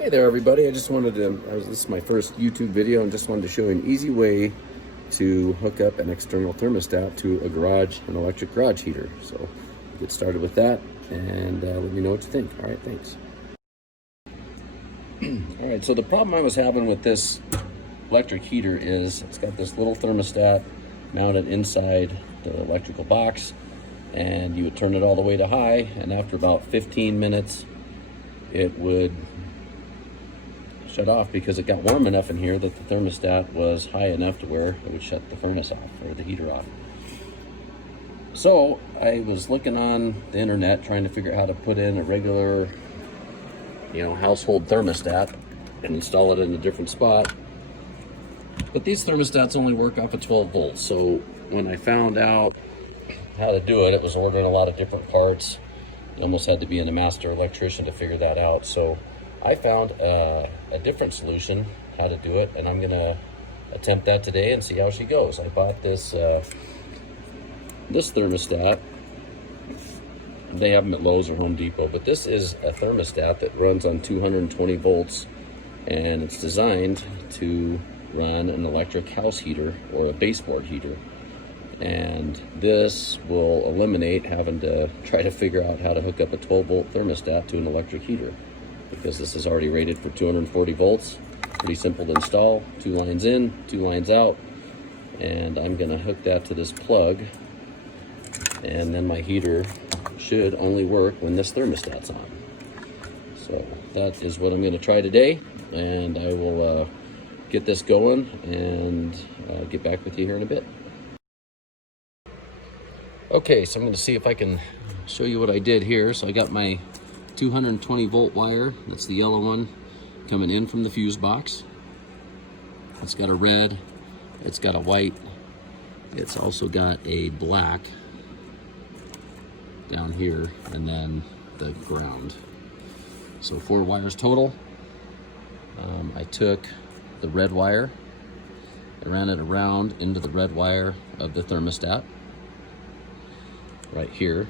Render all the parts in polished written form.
Hey there everybody, I just wanted to, this is my first YouTube video and just wanted to show you an easy way to hook up an external thermostat to an electric garage heater. So get started with that and let me know what you think. All right, thanks. All right, so the problem I was having with this electric heater is it's got this little thermostat mounted inside the electrical box, and you would turn it all the way to high, and after about 15 minutes it would shut off because it got warm enough in here that the thermostat was high enough to where it would shut the furnace off or the heater off. So I was looking on the internet trying to figure out how to put in a regular, household thermostat and install it in a different spot. But these thermostats only work off of 12 volts. So when I found out how to do it, it was ordering a lot of different parts. You almost had to be a master electrician to figure that out. So I found a different solution how to do it, and I'm gonna attempt that today and see how she goes. I bought this this thermostat. They have them at Lowe's or Home Depot, but this is a thermostat that runs on 220 volts, and it's designed to run an electric house heater or a baseboard heater. And this will eliminate having to try to figure out how to hook up a 12 volt thermostat to an electric heater, because this is already rated for 240 volts. Pretty simple to install. 2 lines in, 2 lines out. And I'm gonna hook that to this plug. And then my heater should only work when this thermostat's on. So that is what I'm gonna try today. And I will get this going and get back with you here in a bit. Okay, so I'm gonna see if I can show you what I did here. So I got my 220 volt wire, that's the yellow one, coming in from the fuse box. It's got a red, it's got a white, it's also got a black down here, and then the ground. So 4 wires total. I took the red wire, I ran it around into the red wire of the thermostat right here.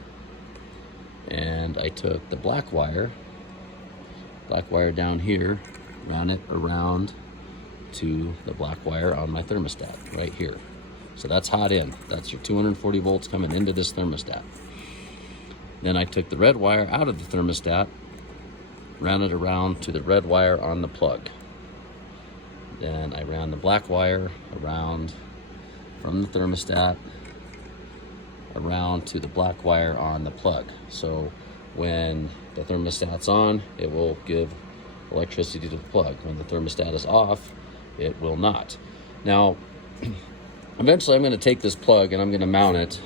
And I took the black wire down here, ran it around to the black wire on my thermostat right here. So that's hot in. That's your 240 volts coming into this thermostat. Then I took the red wire out of the thermostat, ran it around to the red wire on the plug. Then I ran the black wire around from the thermostat around to the black wire on the plug. So when the thermostat's on, it will give electricity to the plug. When the thermostat is off, it will not. Now, eventually I'm going to take this plug and I'm going to mount it.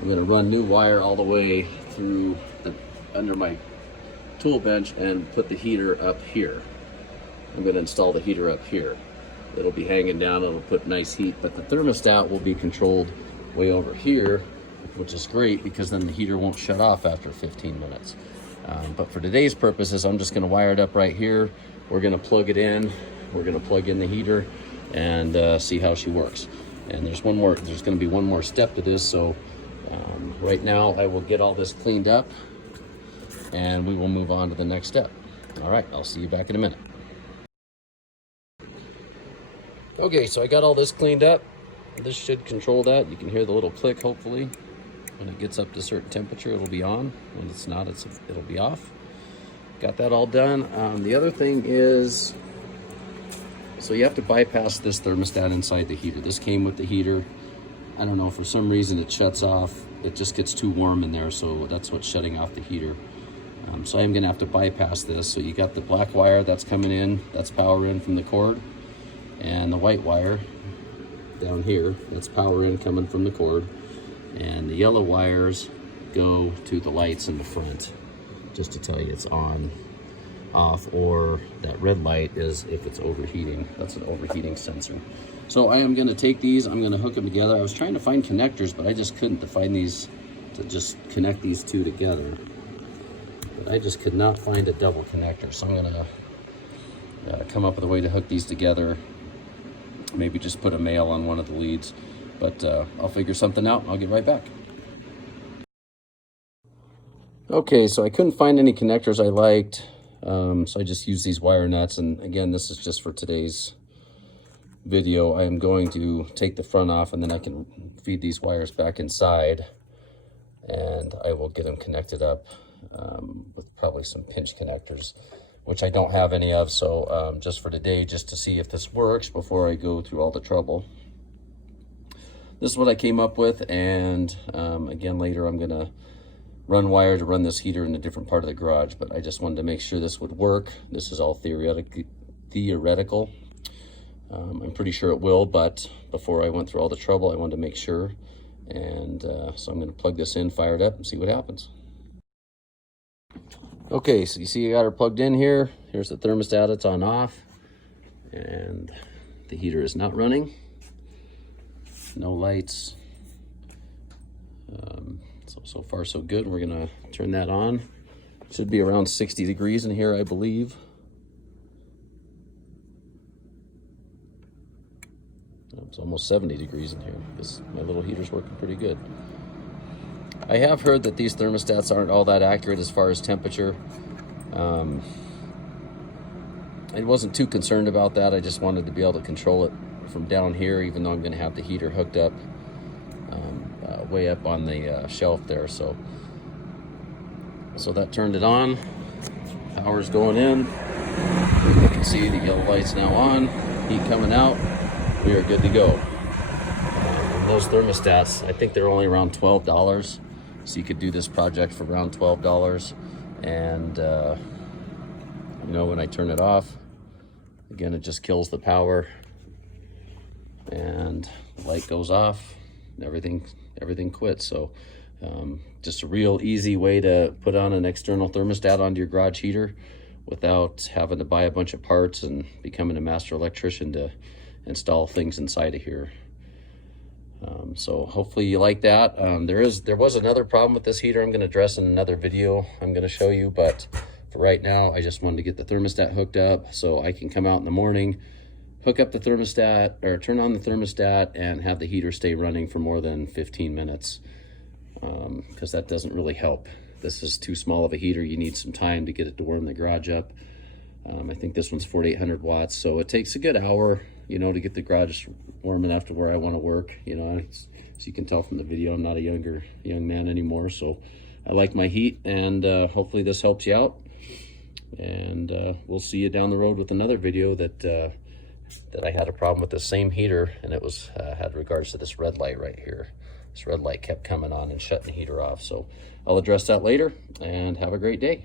I'm going to run new wire all the way through under my tool bench and put the heater up here. I'm going to install the heater up here. It'll be hanging down, it'll put nice heat, but the thermostat will be controlled way over here, which is great because then the heater won't shut off after 15 minutes. But for today's purposes, I'm just going to wire it up right here. We're going to plug it in. We're going to plug in the heater and see how she works. And there's going to be one more step to this. So right now I will get all this cleaned up and we will move on to the next step. All right, I'll see you back in a minute. Okay, so I got all this cleaned up. This should control that. You can hear the little click, hopefully. When it gets up to a certain temperature, it'll be on. When it's not, it'll be off. Got that all done. The other thing is, so you have to bypass this thermostat inside the heater. This came with the heater. I don't know, for some reason it shuts off. It just gets too warm in there, so that's what's shutting off the heater. So I'm gonna have to bypass this. So you got the black wire that's coming in, that's power in from the cord, and the white wire down here, that's power in coming from the cord, and the yellow wires go to the lights in the front, just to tell you it's on, off, or that red light is if it's overheating. That's an overheating sensor. So I am going to take these, I'm going to hook them together. I was trying to find connectors, but I just couldn't find these to just connect these two together, but I just could not find a double connector. So I'm going to come up with a way to hook these together. Maybe just put a male on one of the leads, but I'll figure something out and I'll get right back. Okay, so I couldn't find any connectors I liked. So I just use these wire nuts, and again, this is just for today's video. I am going to take the front off, and then I can feed these wires back inside, and I will get them connected up with probably some pinch connectors, which I don't have any of. So just for today, just to see if this works before I go through all the trouble. This is what I came up with, and again, later I'm gonna run wire to run this heater in a different part of the garage, but I just wanted to make sure this would work. This is all theoretical. I'm pretty sure it will, but before I went through all the trouble, I wanted to make sure. And so I'm gonna plug this in, fire it up, and see what happens. Okay, so you see I got her plugged in here. Here's the thermostat, it's on off. And the heater is not running. No lights. So far so good. We're gonna turn that on. Should be around 60 degrees in here, I believe. It's almost 70 degrees in here. My little heater's working pretty good. I have heard that these thermostats aren't all that accurate as far as temperature. I wasn't too concerned about that. I just wanted to be able to control it from down here, even though I'm going to have the heater hooked up way up on the shelf there. So that turned it on. Power's going in. You can see the yellow light's now on. Heat coming out. We are good to go. And those thermostats, I think they're only around $12. So you could do this project for around $12. And you know, when I turn it off, again, it just kills the power, and the light goes off. Everything quits. So just a real easy way to put on an external thermostat onto your garage heater without having to buy a bunch of parts and becoming a master electrician to install things inside of here. So hopefully you like that. There was another problem with this heater I'm going to address in another video I'm going to show you, but for right now I just wanted to get the thermostat hooked up so I can come out in the morning, hook up the thermostat, or turn on the thermostat, and have the heater stay running for more than 15 minutes, because that doesn't really help. This is too small of a heater. You need some time to get it to warm the garage up. I think this one's 4,800 watts, so it takes a good hour, you know, to get the garage warm enough to where I want to work. You know, as you can tell from the video, I'm not a young man anymore, so I like my heat, and hopefully this helps you out. And we'll see you down the road with another video that I had a problem with the same heater, and it was had regards to this red light right here. This red light kept coming on and shutting the heater off. So I'll address that later, and have a great day.